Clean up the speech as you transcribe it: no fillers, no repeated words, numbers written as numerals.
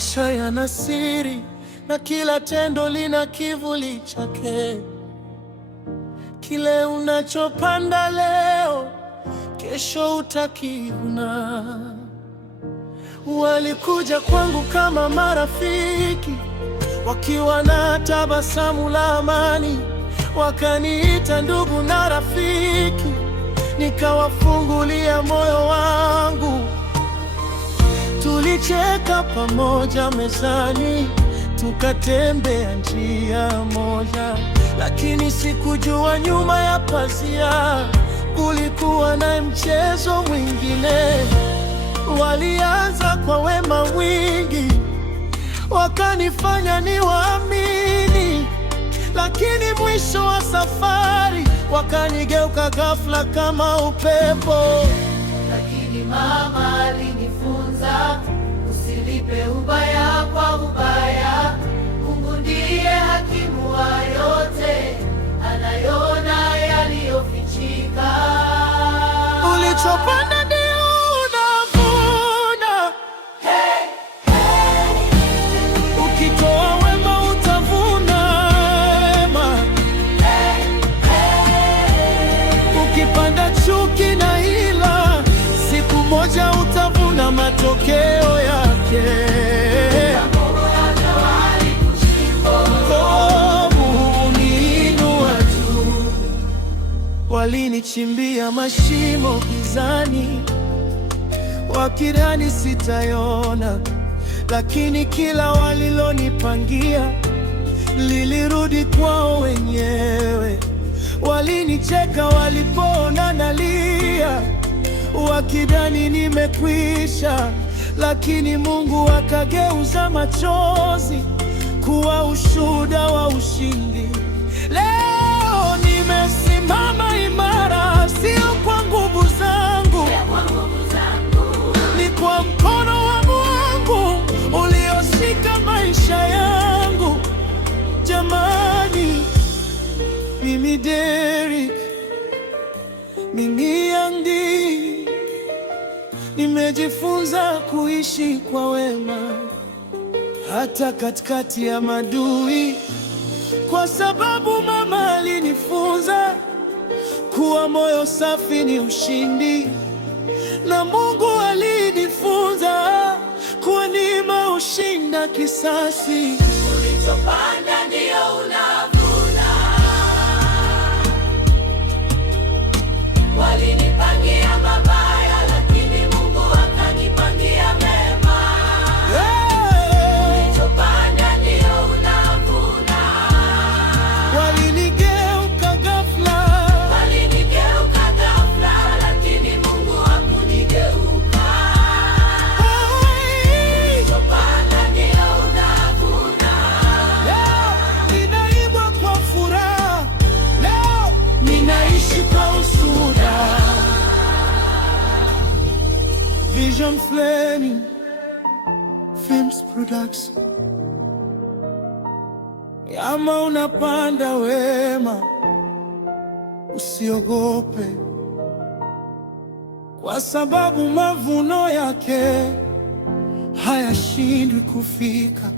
Maisha yana siri na kila tendo lina kivuli chake. Kile unachopanda leo, kesho utakivuna. Walikuja kwangu kama marafiki, wakiwa na tabasamu la amani, wakaniita ndugu na rafiki, nikawafungulia moyo wangu. Tulicheka pamoja mezani, tukatembea njia moja, lakini sikujua nyuma ya pazia kulikuwa na mchezo mwingine. Walianza kwa wema mwingi, wakanifanya niwaamini, lakini mwisho wa safari wakanigeuka ghafla kama upepo. Lakini mama alinifunza, usilipe ubaya kwa ubaya. Mungu ndiye hakimu wa yote, anayoona yaliyofichika. Ulichopanda ndio unavuna. Hey, hey. Ukitoa wema utavuna wema. Hey, hey. Ukipanda chuki na hila, siku moja utavuna matokeo yake. Walinichimbia mashimo gizani, wakidhani sitaiona, lakini kila walilonipangia lilirudi kwao wenyewe. Walinicheka walipoona nalia, wakidhani nimekwisha, lakini Mungu akageuza machozi kuwa ushuhuda wa ushindi. Leo nimesimama imara, sio kwa nguvu zangu, ni kwa mkono wa Mungu ulioshika maisha yangu. Jamani, mimi Derrick, mimi Yandi, nimejifunza kuishi kwa wema hata katikati ya madui, kwa sababu mama alinifunza kuwa moyo safi ni ushindi, na Mungu alinifunza kuwa neema hushinda kisasi. Ulichopanda ndio unavuna. Walinipangia mabaya, lakini Mungu akanipangia mema. Ulichopanda ndio unavuna. Walinigeuka ghafla, lakini Mungu hakunigeuka. Ulichopanda ndio unavuna. leo ninaimba kwa furaha, leo ninaishi kwa ushuhuda. Vision Flaming Films Production. Kama unapanda wema, usiogope, kwa sababu mavuno yake hayashindwi kufika.